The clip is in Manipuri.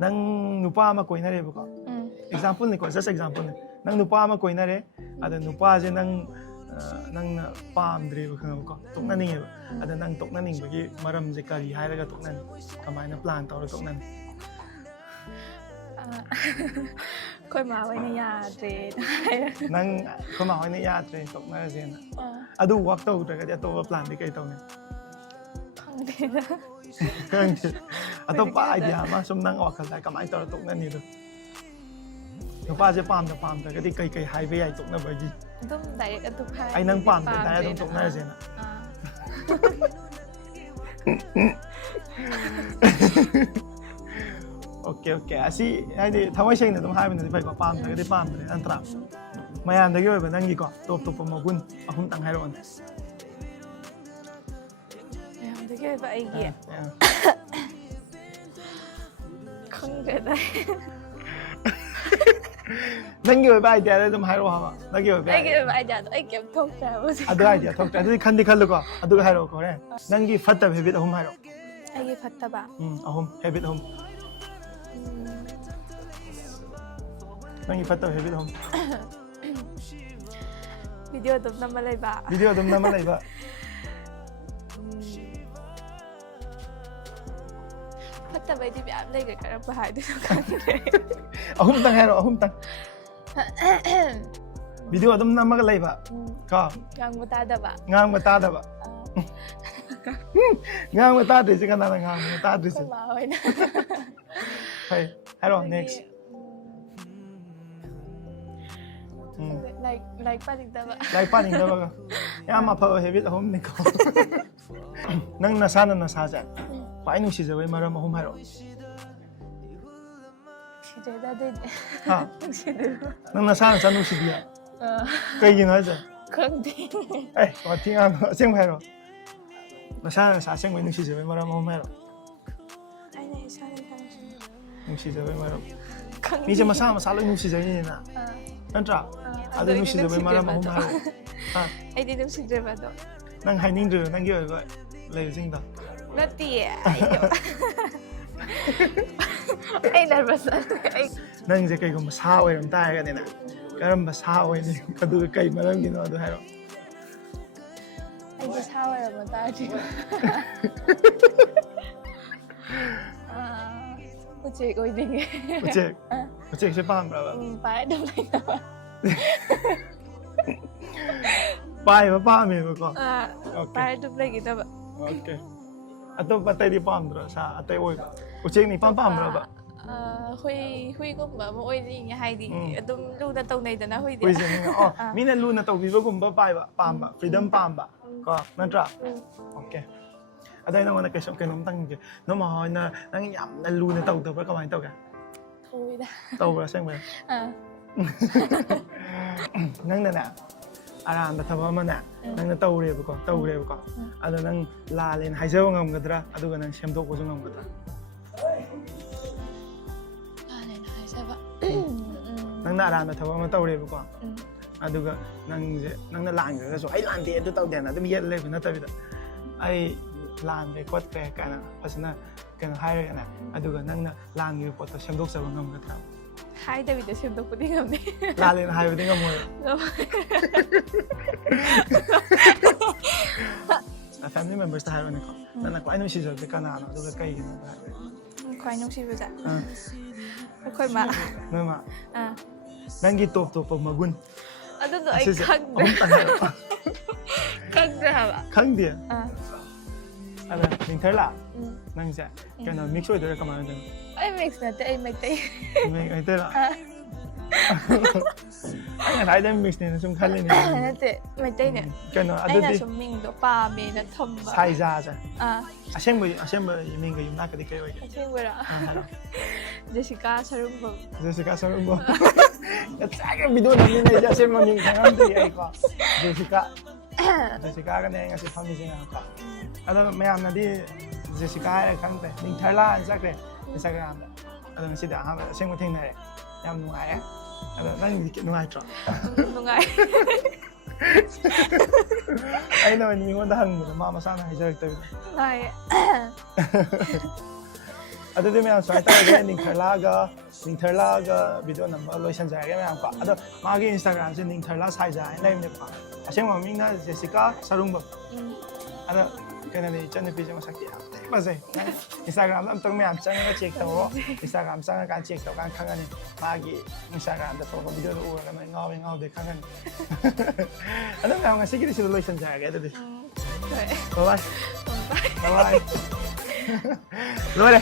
ꯅꯪ ꯅꯨꯄꯥ ꯑꯃ ꯀꯣꯏꯅꯔꯦꯕꯀꯣ ꯑꯦꯛꯖꯥꯝꯄꯜꯅꯤꯀꯣ ꯖꯁ ꯑꯦꯛꯖꯥꯝꯄꯜꯅꯤ ꯅꯪ ꯅꯨꯄꯥ ꯑꯃ ꯀꯣꯏꯅꯔꯦ ꯑꯗ ꯅꯨꯄꯥꯁꯦ ꯅꯪꯅ ꯄꯥꯝꯗ꯭ꯔꯦꯕ ꯈꯪꯉꯕꯀꯣ ꯇꯣꯛꯅꯅꯤꯡꯉꯦꯕ ꯑꯗ ꯅꯪ ꯇꯣꯛꯅꯅꯤꯡꯕꯒꯤ ꯃꯔꯝꯁꯦ ꯀꯔꯤ ꯍꯥꯏꯔꯒ ꯇꯣꯛꯅꯅꯤ ꯀꯃꯥꯏꯅ ꯄ꯭ꯂꯥꯟ ꯇꯧꯔ ꯇꯣꯛꯅꯅꯤ ꯑꯩꯈꯣꯏ ꯃꯥ ꯍꯣꯏꯅ ꯌꯥꯗ꯭ꯔꯦꯅ ꯍꯥꯏꯔ ꯅꯪ ꯑꯩꯈꯣꯏ ꯃꯥ ꯍꯣꯏꯅ ꯌꯥꯗ꯭ꯔꯦ ꯇꯣꯛꯅꯔꯁꯦꯅ ꯑꯗꯨ ꯋꯥꯛ ꯇꯧꯗ꯭ꯔꯒꯗꯤ ꯑꯇꯣꯞꯄ ꯄ꯭ꯂꯥꯟꯗꯤ ꯀꯩ ꯇꯧꯅꯤ ꯈꯪꯗꯦꯗ ꯈꯪꯗꯦ ꯑꯇꯣꯞꯄ ꯑꯥꯏꯗꯤꯌꯥ ꯑꯃ ꯁꯨꯝ ꯅꯪ ꯋꯥꯈꯜꯗ ꯀꯃꯥꯏꯅ ꯇꯧꯔ ꯇꯣꯛꯅꯅꯤꯗꯣ ꯅꯨꯄꯥꯁꯦ ꯄꯥꯝꯗ꯭ꯔꯒꯗꯤ ꯀꯩ ꯍꯥꯏꯕ ꯌꯥꯏ ꯇꯣꯛꯅꯕꯒꯤ ꯑꯗꯨꯝ ꯗꯥꯏꯔꯦꯛ ꯑꯗꯨꯝ ꯍꯥꯏ ꯑꯩ ꯅꯪ ꯄꯥꯝꯗ꯭ꯔꯦ ꯗꯥꯏꯔꯦꯛ ꯑꯗꯨꯝ ꯇꯣꯛꯅꯔꯁꯦꯅ ꯑꯣꯀꯦ ꯑꯁꯤ ꯍꯥꯏꯗꯤ ꯊꯃꯣꯏ ꯁꯦꯡꯅ ꯑꯗꯨꯝ ꯍꯥꯏꯕꯅꯗꯤ ꯐꯩꯀꯣ ꯄꯥꯝꯗ꯭ꯔꯒꯗꯤ ꯄꯥꯝꯗ꯭ꯔꯦ ꯅꯠꯇ꯭ꯔꯥ ꯃꯌꯥꯝꯗꯒꯤ ꯑꯣꯏꯕ ꯅꯪꯒꯤꯀꯣ ꯇꯣꯞ ꯃꯒꯨꯟ ꯑꯍꯨꯝꯇꯪ ꯍꯥꯏꯔꯛꯑꯣꯅꯦ ꯃꯌꯥꯝꯗꯒꯤ ꯑꯣꯏꯕ ꯑꯩꯒꯤ ꯈꯪꯗ꯭ꯔꯦꯗ ꯅꯪꯒꯤ ꯑꯣꯏꯕ ꯑꯥꯏꯗꯤꯌꯥꯗ ꯑꯗꯨꯝ ꯍꯥꯏꯔꯛꯑꯣ ꯍꯥꯏꯕ ꯅꯪꯒꯤ ꯑꯣꯏꯕ ꯑꯥꯏꯗꯤꯌꯥꯗꯣ ꯑꯩ ꯀꯩꯝ ꯊꯣꯛꯇ꯭ꯔꯦ ꯍꯧꯖꯤꯛ ꯑꯗꯨ ꯑꯥꯏꯗꯤꯌꯥ ꯊꯣꯛꯇ꯭ꯔꯦ ꯑꯗꯨꯗꯤ ꯈꯜꯂꯨꯀꯣ ꯑꯗꯨꯒ ꯍꯥꯏꯔꯛꯑꯣ ꯍꯣꯔꯦꯟ ꯅꯪꯒꯤ ꯐꯠꯇꯕ ꯍꯦꯕꯤꯠ ꯑꯍꯨꯝ ꯍꯥꯏꯔꯛꯑꯣ ꯑꯩꯒꯤ ꯐꯠꯇꯕ ꯍꯦꯕꯤꯠ ꯑꯍꯨꯝ ꯅꯪꯒꯤ ꯐꯠꯇꯕ ꯍꯦꯕꯤꯠ ꯑꯍꯨꯝ ꯚꯤꯗꯤꯑꯣ ꯑꯗꯨꯝ ꯅꯝꯃ ꯂꯩꯕ ꯐꯠꯇꯕꯩꯗꯤ ꯃꯌꯥꯝ ꯂꯩꯈ꯭ꯔꯦ ꯀꯔꯝꯕ ꯍꯥꯏꯗꯣꯏꯅꯣ ꯈꯪꯗ꯭ꯔꯦ ꯑꯍꯨꯝꯇꯪ ꯍꯥꯏꯔꯛꯑꯣ ꯑꯍꯨꯝꯇꯪ ꯚꯤꯗꯤꯑꯣ ꯑꯗꯨꯝ ꯅꯝꯃꯒ ꯂꯩꯕ ꯀꯣ ꯉꯥꯡꯕ ꯇꯥꯗꯕ ꯉꯥꯡꯕ ꯇꯥꯗ꯭ꯔꯤꯁꯦ ꯀꯅꯥꯅ ꯉꯥꯡꯕꯅꯣ ꯇꯥꯗ꯭ꯔꯤꯁꯦ ꯃꯥ ꯍꯣꯏꯅ ꯐꯩ ꯍꯥꯏꯔꯛꯑꯣ ꯅꯦꯛꯁ ꯂꯥꯏꯔꯤꯛ ꯄꯥꯅꯤꯡꯗꯕ ꯂꯥꯏꯔꯤꯛ ꯄꯥꯅꯤꯡꯗꯕꯒ ꯌꯥꯝ ꯑꯐꯕ ꯍꯦꯕꯤꯠ ꯑꯍꯨꯝꯅꯤꯀꯣ ꯅꯪ ꯅꯁꯥꯁꯦ ꯈ꯭ꯋꯥꯏ ꯅꯨꯡꯁꯤꯖꯕꯩ ꯃꯔꯝ ꯑꯍꯨꯝ ꯍꯥꯏꯔꯛꯑꯣ ꯅꯨꯡꯁꯤꯗ꯭ꯔꯦꯗ ꯑꯗꯨꯏꯗꯤ ꯅꯨꯡꯁꯤꯗ꯭ꯔꯦꯕ ꯅꯪ ꯅꯁꯥ ꯅꯨꯡꯁꯤꯗꯤꯌꯦ ꯀꯩꯒꯤꯅꯣ ꯍꯥꯏꯁꯦ ꯈꯪꯗꯦ ꯋꯥꯊꯤ ꯉꯥꯡꯕ ꯑꯁꯦꯡꯕ ꯍꯥꯏꯔꯛꯑꯣ ꯅꯁꯥ ꯑꯁꯦꯡꯕꯩ ꯅꯨꯡꯁꯤꯖꯕꯩ ꯃꯔꯝ ꯑꯍꯨꯝ ꯍꯥꯏꯔꯛꯑꯣ ꯑꯩꯅ ꯏꯁꯥꯅ ꯅꯨꯡꯁꯤꯖꯕꯩ ꯃꯔꯝ ꯃꯤꯁꯦ ꯃꯁꯥ ꯂꯣꯏ ꯅꯨꯡꯁꯤꯖꯔꯤꯅꯤꯅ ꯅꯠꯇ꯭ꯔꯥ ꯑꯗꯨ ꯅꯨꯡꯁꯤꯖꯕꯩ ꯃꯔꯝ ꯑꯍꯨꯝ ꯍꯥꯏꯔꯛꯑꯣ ꯑꯩꯗꯤ ꯅꯨꯡꯁꯤꯗ꯭ꯔꯦꯕ ꯑꯗꯣ ꯅꯪ ꯍꯥꯏꯅꯤꯡꯗ꯭ꯔꯤꯔꯣ ꯅꯪꯒꯤ ꯑꯣꯏꯕ ꯂꯩꯕꯁꯤꯡꯗꯣ ꯅꯠꯇꯤꯌꯦ ꯑꯩ ꯅꯔꯚꯁ ꯅꯪꯁꯦ ꯀꯩꯒꯨꯝꯕ ꯁꯥ ꯑꯣꯏꯔꯝ ꯇꯥꯔꯒꯅꯦ ꯀꯔꯝꯕ ꯁꯥ ꯑꯣꯏꯅꯤ ꯑꯗꯨꯒ ꯀꯩ ꯃꯔꯝꯒꯤꯅꯣ ꯑꯗꯨ ꯍꯥꯏꯔꯛꯑꯣ ꯑꯩꯗꯤ ꯁꯥ ꯑꯣꯏꯔꯝꯕ ꯇꯥꯔꯗꯤ ꯎꯆꯦꯛ ꯑꯣꯏꯅꯤꯡꯉꯦ ꯎꯆꯦꯛꯁꯦ ꯄꯥꯝꯕ꯭ꯔꯕ ꯄꯥꯏꯔ ꯑꯗꯨꯝ ꯂꯩꯅꯕ ꯄꯥꯏꯕ ꯄꯥꯝꯃꯦꯕꯀꯣ ꯄꯥꯏꯔ ꯑꯗꯨꯝ ꯂꯩꯒꯗꯕ ꯑꯣꯀꯦ ꯑꯇꯣꯞꯄ ꯑꯇꯩꯗꯤ ꯄꯥꯝꯗ꯭ꯔꯣ ꯁꯥ ꯑꯇꯩ ꯑꯣꯏꯕ ꯎꯆꯦꯛꯅ ꯏꯄꯥꯝ ꯄꯥꯝꯕ꯭ꯔꯕ ꯍꯨꯏꯒꯨꯝꯕ ꯑꯃ ꯑꯣꯏꯅꯤꯡꯉꯦ ꯍꯥꯏꯗꯤ ꯑꯗꯨꯝ ꯂꯨꯅ ꯇꯧꯅꯩꯗꯅ ꯍꯨꯏꯗꯤ ꯃꯤꯅ ꯂꯨꯅ ꯇꯧꯕꯤꯕꯒꯨꯝꯕ ꯄꯥꯝꯕ ꯐ꯭ꯔꯤꯗꯝ ꯄꯥꯝꯕ ꯀꯣ ꯅꯠꯇ꯭ꯔꯥ ꯑꯣꯀꯦ ꯑꯗꯣ ꯑꯩ ꯅꯉꯣꯟꯗ ꯀꯩꯅꯣꯝꯇꯪ ꯍꯪꯒꯦ ꯅꯣꯏ ꯃꯥ ꯍꯣꯏꯅ ꯅꯪ ꯌꯥꯝꯅ ꯂꯨꯅ ꯇꯧꯗꯕ꯭ꯔꯥ ꯀꯃꯥꯏꯅ ꯇꯧꯒꯦ ꯇꯧꯕ꯭ꯔꯥ ꯑꯁꯦꯡꯕꯩ ꯅꯪꯅꯅꯦ ꯑꯔꯥꯟꯕ ꯊꯕꯛ ꯑꯃꯅꯦ ꯅꯪꯅ ꯇꯧꯔꯦꯕꯀꯣ ꯑꯗꯣ ꯅꯪ ꯂꯥꯜꯂꯦꯅ ꯍꯥꯏꯖꯕ ꯉꯝꯒꯗ꯭ꯔꯥ ꯑꯗꯨꯒ ꯅꯪ ꯁꯦꯝꯗꯣꯛꯄꯁꯨ ꯉꯝꯒꯗ꯭ꯔꯥ ꯂꯥꯜꯂꯦꯅ ꯍꯥꯏꯖꯕ ꯅꯪꯅ ꯑꯔꯥꯟꯕ ꯊꯕꯛ ꯑꯃ ꯇꯧꯔꯦꯕꯀꯣ ꯑꯗꯨꯒ ꯅꯪꯅ ꯂꯥꯟꯈ꯭ꯔꯒꯁꯨ ꯑꯩ ꯂꯥꯟꯗꯦ ꯑꯗꯨ ꯇꯧꯗꯦꯅ ꯑꯗꯨꯝ ꯌꯦꯠ ꯂꯩꯕ ꯅꯠꯇꯕꯤꯗ ꯑꯩ ꯂꯥꯟꯈ꯭ꯔꯦ ꯈꯣꯠꯈ꯭ꯔꯦ ꯀꯥꯏꯅ ꯐꯖꯅ ꯍꯥꯏꯔꯒꯅꯦ ꯑꯗꯨꯒ ꯅꯪꯅ ꯂꯥꯟꯈꯤꯕ ꯄꯣꯠꯇꯣ ꯁꯦꯝꯗꯣꯛꯆꯕ ꯉꯝꯒꯗ꯭ꯔꯥ ꯍꯥꯏꯗꯕꯤꯗ ꯁꯦꯝꯗꯣꯛꯄꯗꯤ ꯉꯝꯗꯦ ꯂꯥꯜꯂꯦꯅ ꯍꯥꯏꯕꯗꯤ ꯉꯝꯃꯣꯏ ꯐꯦꯃꯤꯂꯤ ꯃꯦꯝꯕꯔꯁꯇ ꯍꯥꯏꯔꯣꯅꯦꯀꯣ ꯅꯪꯅ ꯈ꯭ꯋꯥꯏ ꯅꯨꯡꯁꯤꯖꯕꯁꯦ ꯀꯅꯥꯅꯣ ꯑꯗꯨꯒ ꯀꯩꯒꯤꯅꯣ ꯈ꯭ꯋꯥꯏ ꯅꯨꯡꯁꯤꯕꯁꯦ ꯑꯩꯈꯣꯏ ꯃꯥ ꯅꯣꯏ ꯃꯥ ꯅꯪꯒꯤ ꯇꯣꯞ ꯃꯒꯨꯟ ꯑꯗꯨꯗꯣ ꯑꯩ ꯈꯪꯗ꯭ꯔꯦ ꯈꯪꯗ꯭ꯔꯦ ꯍꯥꯏꯕ ꯈꯪꯗꯦ ꯑꯗ ꯅꯤꯡꯊꯔꯂꯥ ꯅꯪꯁꯦ ꯀꯩꯅꯣ ꯃꯤꯛꯁ ꯑꯣꯏꯗꯣꯏꯔꯥ ꯀꯃꯥꯏꯅ ꯑꯣꯏꯗꯣꯏꯅꯣ ꯑꯩ ꯃꯤꯛꯁ ꯅꯠꯇꯦ ꯑꯩ ꯃꯩꯇꯩ ꯃꯩꯇꯩꯔꯥ ꯑꯩ ꯉꯁꯥꯏꯗꯩ ꯃꯤꯛꯁꯅꯦꯅ ꯁꯨꯝ ꯈꯜꯂꯤꯅꯦ ꯅꯠꯇꯦ ꯃꯩꯇꯩꯅꯦ ꯀꯩꯅꯣ ꯑꯩꯅ ꯑꯗꯨꯗꯤ ꯁꯨꯝ ꯃꯤꯡꯗꯣ ꯄꯥꯝꯃꯦꯅ ꯊꯝꯕ ꯁꯥꯏꯖꯥꯁꯦ ꯑꯁꯦꯡꯕ ꯃꯤꯡꯒ ꯌꯨꯝꯅꯥꯛꯀꯗꯤ ꯀꯩ ꯑꯣꯏꯒꯦ ꯑꯁꯦꯡꯕꯔꯥ ꯖꯦꯁꯤꯀꯥ ꯁꯔꯨꯡꯕꯝ ꯉꯁꯥꯏꯒꯤ ꯚꯤꯗꯤꯑꯣ ꯅꯝꯃꯤꯉꯩꯗ ꯑꯁꯦꯡꯕ ꯃꯤꯡ ꯈꯪꯉꯝꯗ꯭ꯔꯤ ꯑꯩꯀꯣ ꯖꯦꯁꯤꯀꯥꯒꯅꯦ ꯑꯩ ꯉꯁꯤ ꯐꯝꯃꯤꯁꯦ ꯉꯥꯏꯀꯣ ꯑꯗꯣ ꯃꯌꯥꯝꯅꯗꯤ ꯖꯦꯁꯤꯀꯥ ꯍꯥꯏꯔ ꯈꯪꯗ꯭ꯔꯦ ꯅꯤꯡꯊꯔꯂꯥꯅ ꯆꯠꯈ꯭ꯔꯦ ꯏꯟꯁꯇꯥꯒ꯭ꯔꯥꯝꯗ ꯑꯗꯣ ꯉꯁꯤꯗꯤ ꯑꯍꯥꯟꯕꯗ ꯑꯁꯦꯡꯕ ꯊꯦꯡꯅꯔꯦ ꯌꯥꯝ ꯅꯨꯡꯉꯥꯏꯔꯦ ꯑꯗꯣ ꯅꯪꯗꯤ ꯅꯨꯡꯉꯥꯏꯇ꯭ꯔꯣ ꯅꯨꯡꯉꯥꯏ ꯑꯩꯅ ꯑꯣꯏꯅ ꯃꯤꯉꯣꯟꯗ ꯍꯪꯕꯗ ꯃꯥ ꯃꯁꯥꯅ ꯍꯥꯏꯖꯔꯛꯇꯕꯤꯗ ꯅꯨꯡꯉꯥꯏꯌꯦ ꯑꯗꯨꯗꯤ ꯃꯌꯥꯝ ꯁꯨꯃꯥꯏꯅ ꯇꯧꯔꯒꯦ ꯅꯤꯡꯊꯔꯂꯥꯒ ꯚꯤꯗꯤꯑꯣ ꯅꯝꯕ ꯂꯣꯏꯁꯤꯟꯖꯔꯒꯦ ꯃꯌꯥꯝꯀꯣ ꯑꯗꯣ ꯃꯥꯒꯤ ꯏꯟꯁꯇꯥꯒ꯭ꯔꯥꯝꯁꯦ ꯅꯤꯡꯊꯔꯂꯥ ꯁꯥꯏꯖꯥ ꯍꯥꯏꯅ ꯂꯩꯕꯅꯦꯕꯀꯣ ꯑꯁꯦꯡꯕ ꯃꯃꯤꯡꯅ ꯖꯦꯁꯤꯀꯥ ꯁꯔꯨꯡꯕꯝ ꯑꯗꯣ ꯀꯩꯅꯣꯅꯤ ꯏꯆꯟꯅꯨꯄꯤꯁꯦ ꯃꯁꯛꯇꯤ ꯌꯥꯝ ꯊꯤ ꯐꯖꯩ ꯏꯟꯁꯇꯥꯒ꯭ꯔꯥꯝꯗ ꯑꯝꯇꯪ ꯃꯌꯥꯝ ꯆꯪꯉꯒ ꯆꯦꯛ ꯇꯧꯔꯣ ꯏꯟꯁꯇꯥꯒ꯭ꯔꯥꯝ ꯆꯪꯉꯀꯥꯟꯗ ꯆꯦꯛ ꯇꯧꯀꯥꯟꯗ ꯈꯪꯉꯅꯤ ꯃꯥꯒꯤ ꯏꯟꯁꯇꯥꯒ꯭ꯔꯥꯝꯗ ꯊꯣꯛꯄ ꯚꯤꯗꯤꯑꯣꯗꯣ ꯎꯔꯒ ꯅꯣꯏ ꯉꯥꯎꯋꯦ ꯉꯥꯎꯗꯦ ꯈꯪꯉꯅꯤ ꯑꯗꯣ ꯃꯌꯥꯝ ꯉꯁꯤꯒꯤꯗꯤ ꯁꯤꯗ ꯂꯣꯏꯁꯤꯟꯖꯔꯒꯦ ꯑꯗꯨꯗꯤ ꯍꯣꯏ ꯕꯥꯏ ꯕꯥꯏ ꯕꯥꯏ ꯂꯣꯏꯔꯦ